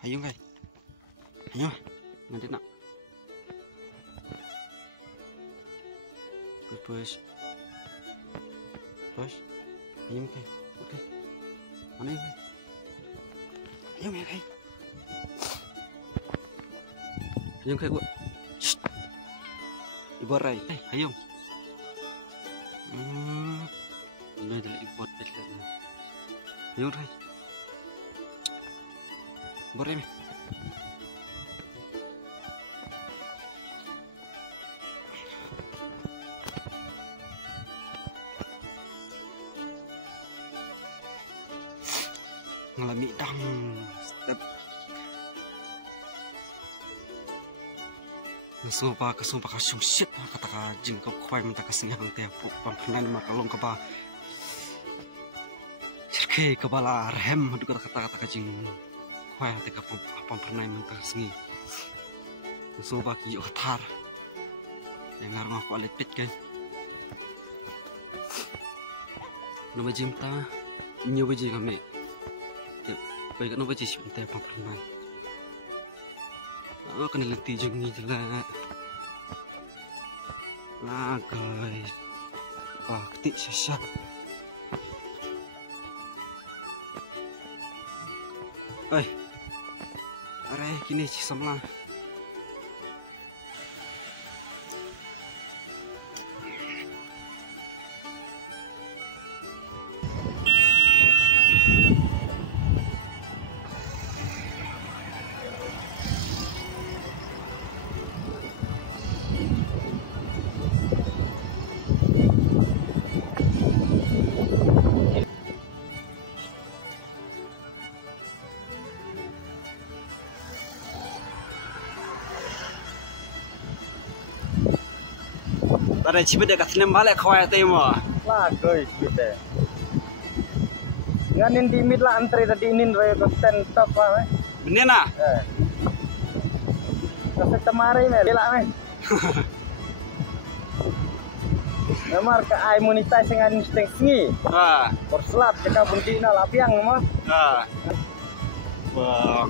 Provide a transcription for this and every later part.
Hayung kai. Hayung. Nanti nak. Push. Push. Hayung kai. Okay. Mana yang kai? Hayung kai. Hayung kai gua. Ibu Rai. Hayung. Ini adalah ibu Rai. Hayung Rai. Ibu Rai. Ngalami dang step nasupa kasung shit kata ka jing ka kwai minta kasing hang te pampenan makalong ka ba sirke ka bala rem du kata ka jing kwai te ka pampenan minta kasing nasupa ki otar yang ngarang aku alit pit kan nama jimta nyoba jing kami baik kan baca sih minta pampenan aku kena letih jeng ni jelas lah guys wah ketik syasyat arai kini cisam lah ada cipet dekat sini balik kawai temu. Lah guys, kita. Nganin dimit lah antri tadi inin raya konten top lah. Bener na? Kasih temari me, lelak me. Namar ke ai monetize dengan insting singi. Perselap jika bundina lapiang mah. Wah.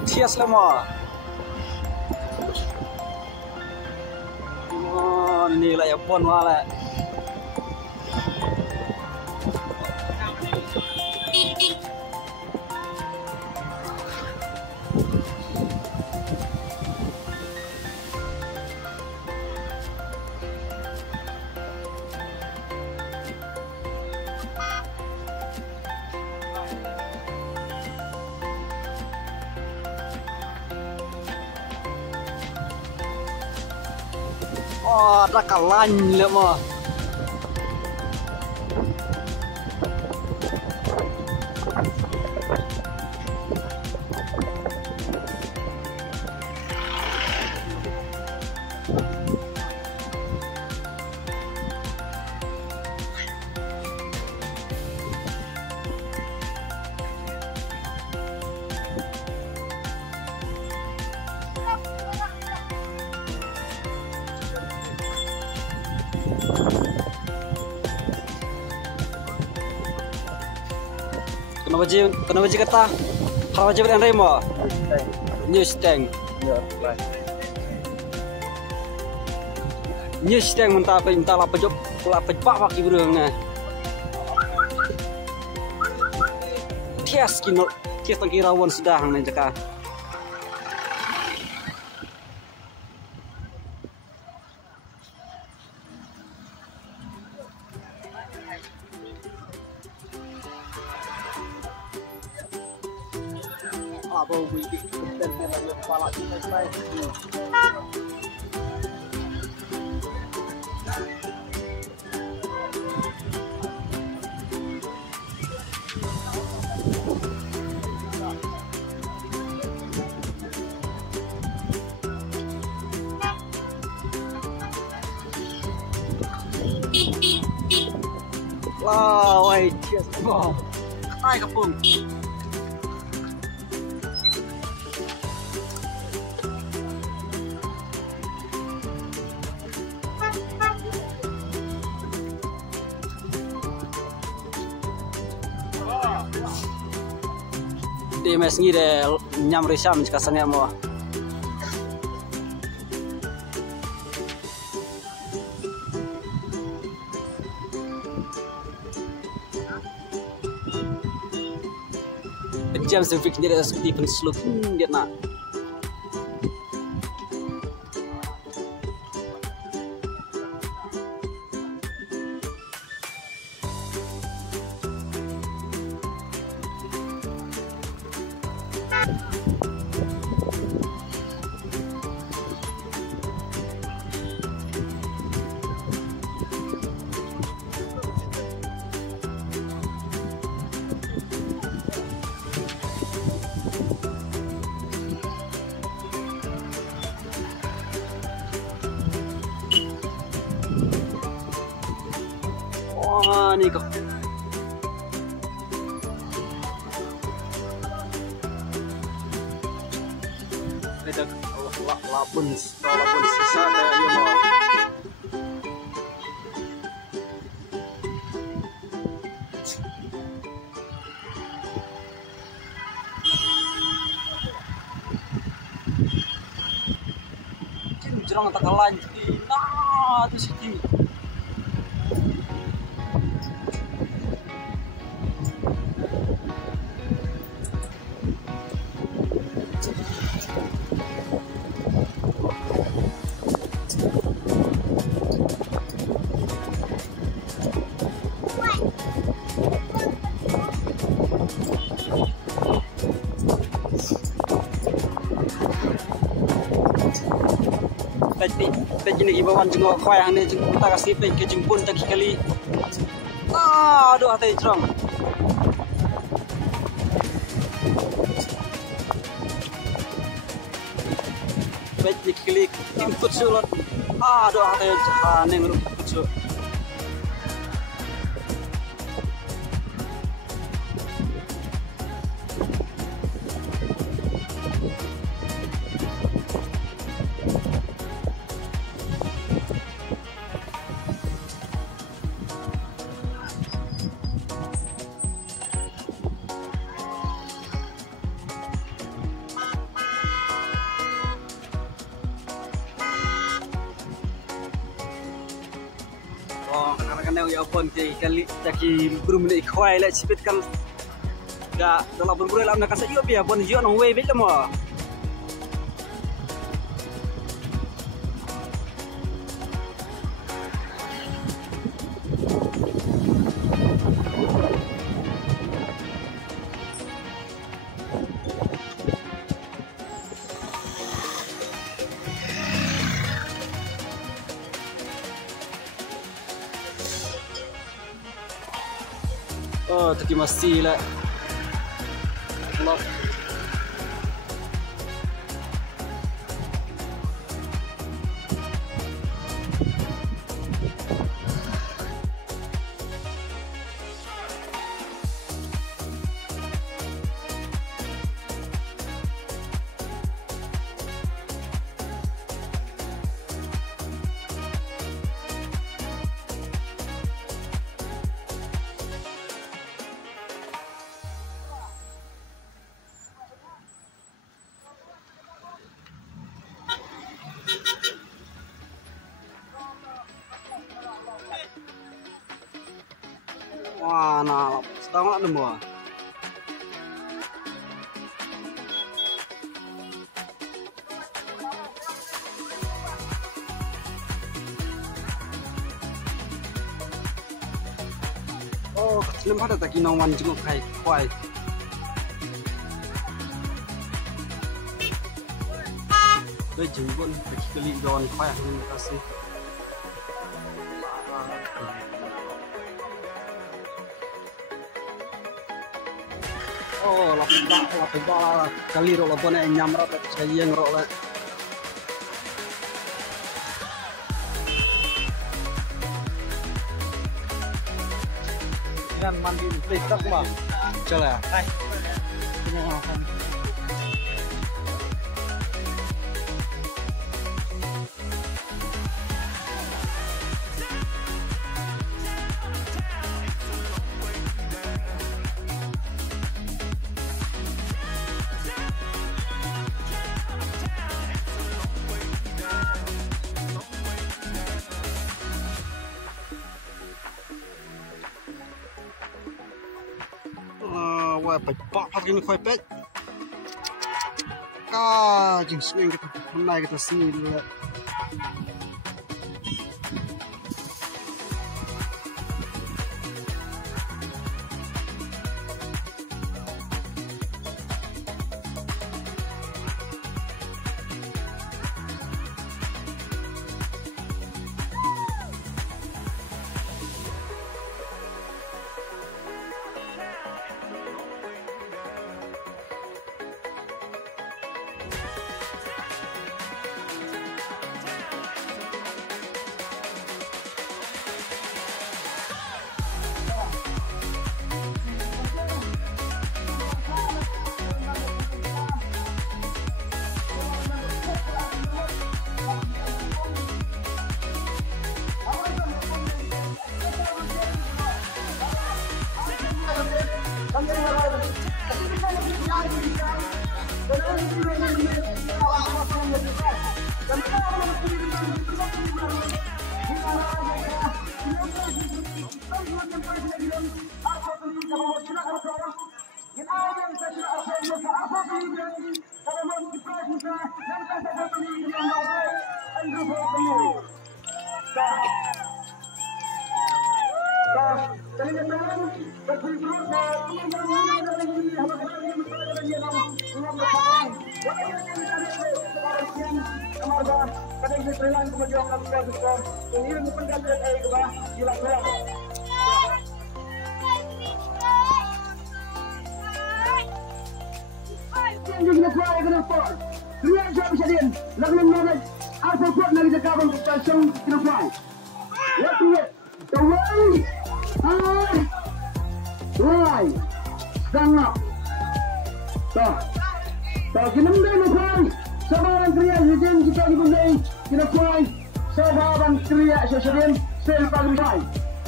Cheers lama. Oh, ini lah yang pon wala. Oh, ada kalan le mo. Kenapa je kata? Kalau je berani mo? News tank. News tank mentah lah pejok paki berang na. Tias tangkirawan sudah hang jaka. Apa widi dan dia kepala selesai. Wow, wait, yes, wow. Ay kapung. Di mes ngi de nyam resam kasane mo. Jam Sefik ni ada seperti penseluk dia nak. Wah, ni kok. Ada labun sisa kayak dia mau. Jerang tak kalah. Nah, tu sini. Pej ni ibawan jengok khoi hang ni kita kasih pej ke jempun tak kali. Aduh hati cerong. Pej ni kali input sulat. Aduh hati neng input sulat. Kadang-kadang ya pun kali taki belum nak ikhwai lah sipit kan gak dalam berburu lah nak kasih ya pun jio nong way betul mo. Oh, tadi masih lah. Allah. Wah, nah, setengah nemu. Oh, kecil pada tak kena wan juga kayak kuai. Tôi chừng con cái lì giòn khỏe hơn người ta xí. Oh, lapis kali rola pun yang nyamrat saya yang rola. Jangan mandi plastik mah. Coba. Hai. Punya makan. Wah, pak hari ini kuai pet. Kah, jeng swing kita naik kita sini dulu.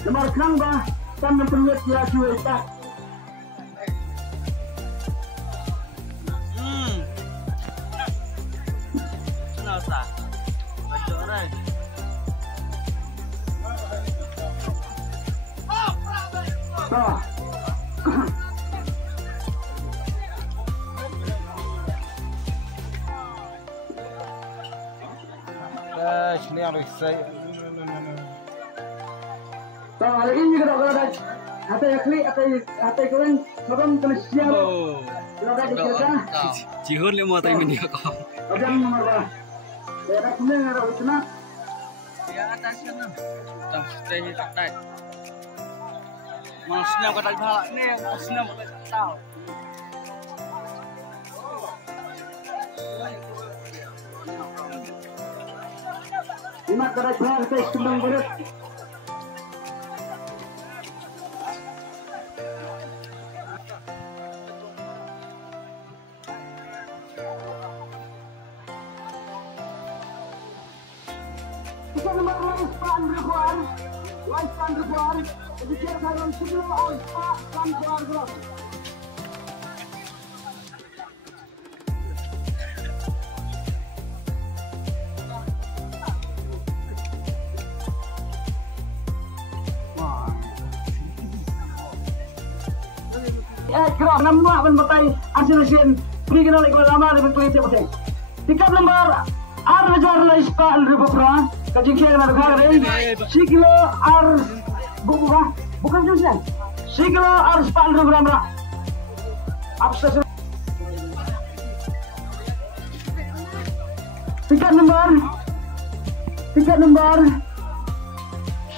Nomor keramba dan memperlihat dia juara. Kenal tak? Baca orang. Tak. Sini harus saya. Hari ini kita akan hati klik hati kalian sebelum tersiap. Kita akan dikerjakan. Jihun lima tahun ini kau. Jam nomor berapa? Saya kemudian ada ucapnya. Di atas sana. Tak stay tak. Mau senam kata balak ni, senam kata tahu. Lima kadang balak saya kembang berat. Tiga nomor Laispan Ribuan, dikira dalam sebelum Pak Lampar. Kerap nampak berbagai hasil berikan oleh lama lebih kelihatan betul. Tiga nomor Arjar Laispan Ribuan. Kajing kira nak kau sikilo bukan juga sikilo sepal berapa abses tiket nomor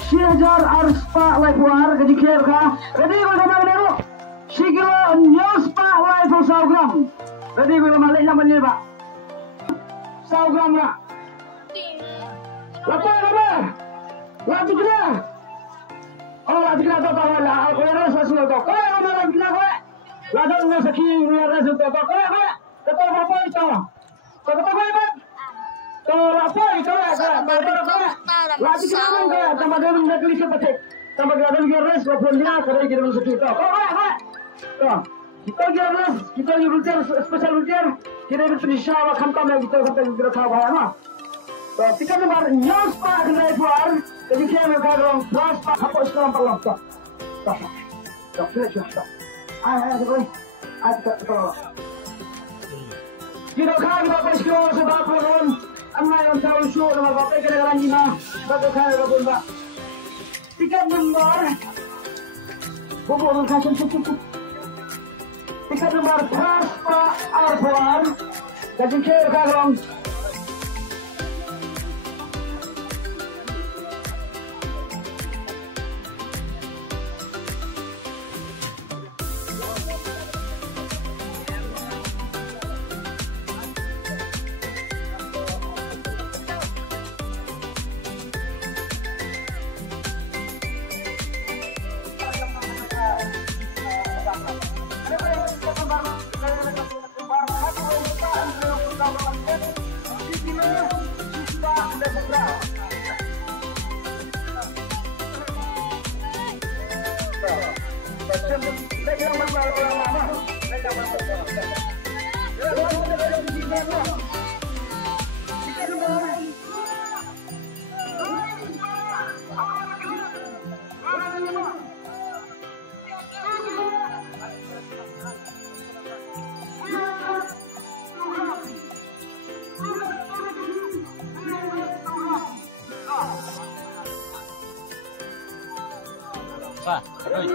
Syajar Arspa Laifuar kajing kira kah ready bagaimana dulu sikilo Nyospa Laifu 100 gram ready bagaimana lihat namanya pak 100 gram lah. Lapar. Lagi kena. Oh, lagi kena tak tahu lah. Kau yang rasa sudah tahu. Kau yang mana lagi kena kau? Lada nggak sakit, yang rasa sudah tahu. Kau yang kata apa itu? Kau kata apa? Kau apa itu? Lagi kena kau. Tambah dia nak klik apa? Tambah dia lagi res. Kau pun dia kerja kita mesti tahu. Kau. Kita res. Kita rulter special rulter. Kita berpisah. Khantam lagi kita kita tahu apa? Tiga nomor Nyospa Laifuar, jadi kita berkarang Nyospa apa Islam perlahan. Tak boleh. Kita kan apa Islam sebab perlahan. Amma yang tahu show nama apa kerana ini mah bagaimana berbuat. Tiga nomor, bukan kasih cukup. Tiga nomor Nyospa Laifuar, jadi kita berkarang. Pak, oi.